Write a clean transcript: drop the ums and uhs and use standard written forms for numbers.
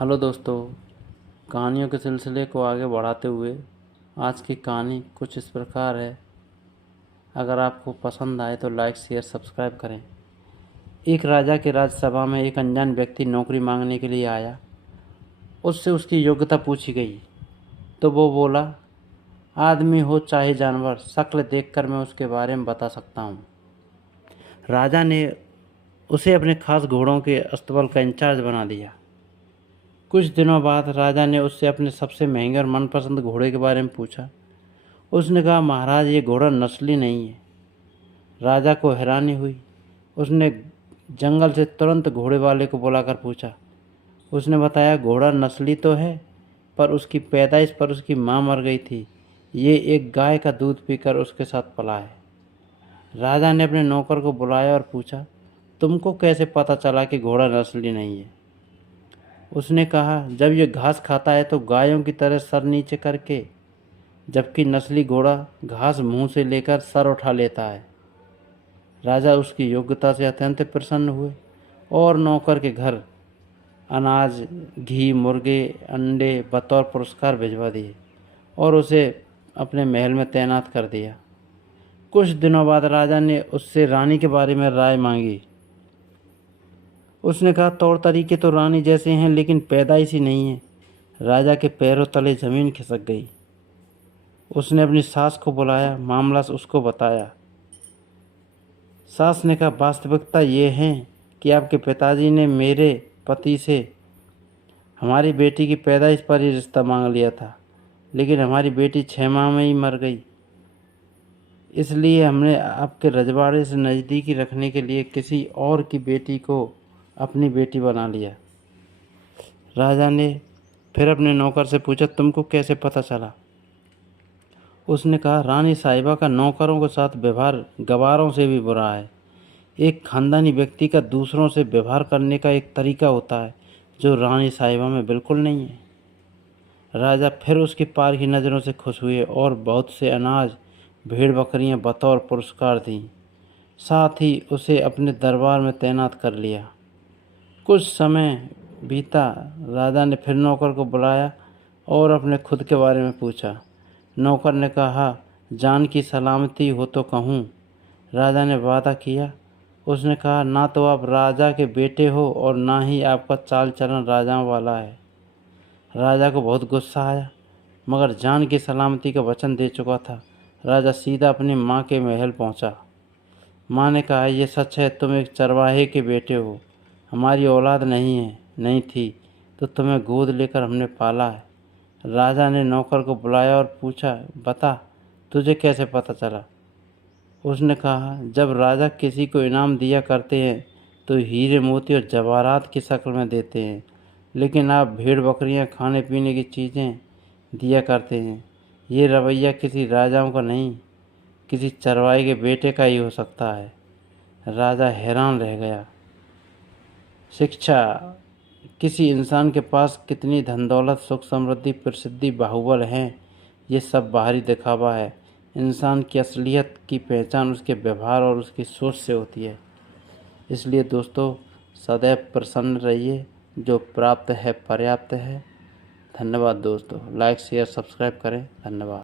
Hello दोस्तों, कहानियों के सिलसिले को आगे बढ़ाते हुए आज की कहानी कुछ इस प्रकार है। अगर आपको पसंद आए तो लाइक शेयर सब्सक्राइब करें। एक राजा के राज्यसभा में एक अनजान व्यक्ति नौकरी मांगने के लिए आया। उससे उसकी योग्यता पूछी गई तो वो बोला, आदमी हो चाहे जानवर, शक्ल देखकर मैं उसके बारे में बता सकता हूँ। राजा ने उसे अपने खास घोड़ों के अस्तबल का इंचार्ज बना दिया। कुछ दिनों बाद राजा ने उससे अपने सबसे महंगे और मनपसंद घोड़े के बारे में पूछा। उसने कहा, महाराज, ये घोड़ा नस्ली नहीं है। राजा को हैरानी हुई। उसने जंगल से तुरंत घोड़े वाले को बुलाकर पूछा। उसने बताया, घोड़ा नस्ली तो है, पर उसकी पैदाइश पर उसकी माँ मर गई थी। ये एक गाय का दूध पीकर उसके साथ पला है। राजा ने अपने नौकर को बुलाया और पूछा, तुमको कैसे पता चला कि घोड़ा नस्ली नहीं है? उसने कहा, जब ये घास खाता है तो गायों की तरह सर नीचे करके, जबकि नस्ली घोड़ा घास मुंह से लेकर सर उठा लेता है। राजा उसकी योग्यता से अत्यंत प्रसन्न हुए और नौकर के घर अनाज, घी, मुर्गे, अंडे बतौर पुरस्कार भिजवा दिए और उसे अपने महल में तैनात कर दिया। कुछ दिनों बाद राजा ने उससे रानी के बारे में राय मांगी। उसने कहा, तौर तरीके तो रानी जैसे हैं, लेकिन पैदाइश ही नहीं है। राजा के पैरों तले जमीन खिसक गई। उसने अपनी सास को बुलाया, मामला उसको बताया। सास ने कहा, वास्तविकता ये है कि आपके पिताजी ने मेरे पति से हमारी बेटी की पैदाइश पर ही रिश्ता मांग लिया था, लेकिन हमारी बेटी 6 माह में ही मर गई। इसलिए हमने आपके रजवाड़े से नज़दीकी रखने के लिए किसी और की बेटी को अपनी बेटी बना लिया। राजा ने फिर अपने नौकर से पूछा, तुमको कैसे पता चला? उसने कहा, रानी साहिबा का नौकरों के साथ व्यवहार गवारों से भी बुरा है। एक खानदानी व्यक्ति का दूसरों से व्यवहार करने का एक तरीका होता है जो रानी साहिबा में बिल्कुल नहीं है। राजा फिर उसकी पार की नज़रों से खुश हुए और बहुत से अनाज, भेड़ बकरियां बतौर पुरस्कार दीं। साथ ही उसे अपने दरबार में तैनात कर लिया। कुछ समय बीता। राजा ने फिर नौकर को बुलाया और अपने खुद के बारे में पूछा। नौकर ने कहा, जान की सलामती हो तो कहूँ। राजा ने वादा किया। उसने कहा, ना तो आप राजा के बेटे हो और ना ही आपका चाल चलन राजाओं वाला है। राजा को बहुत गुस्सा आया, मगर जान की सलामती का वचन दे चुका था। राजा सीधा अपनी माँ के महल पहुँचा। माँ ने कहा, यह सच है, तुम एक चरवाहे के बेटे हो। हमारी औलाद नहीं थी तो तुम्हें गोद लेकर हमने पाला है। राजा ने नौकर को बुलाया और पूछा, बता, तुझे कैसे पता चला? उसने कहा, जब राजा किसी को इनाम दिया करते हैं तो हीरे मोती और जवाहरात की शक्ल में देते हैं, लेकिन आप भेड़ बकरियां, खाने पीने की चीज़ें दिया करते हैं। ये रवैया किसी राजाओं का नहीं, किसी चरवाहे के बेटे का ही हो सकता है। राजा हैरान रह गया। शिक्षा। किसी इंसान के पास कितनी धन दौलत, सुख समृद्धि, प्रसिद्धि, बाहुबल हैं, ये सब बाहरी दिखावा है। इंसान की असलियत की पहचान उसके व्यवहार और उसकी सोच से होती है। इसलिए दोस्तों, सदैव प्रसन्न रहिए। जो प्राप्त है पर्याप्त है। धन्यवाद दोस्तों। लाइक शेयर सब्सक्राइब करें। धन्यवाद।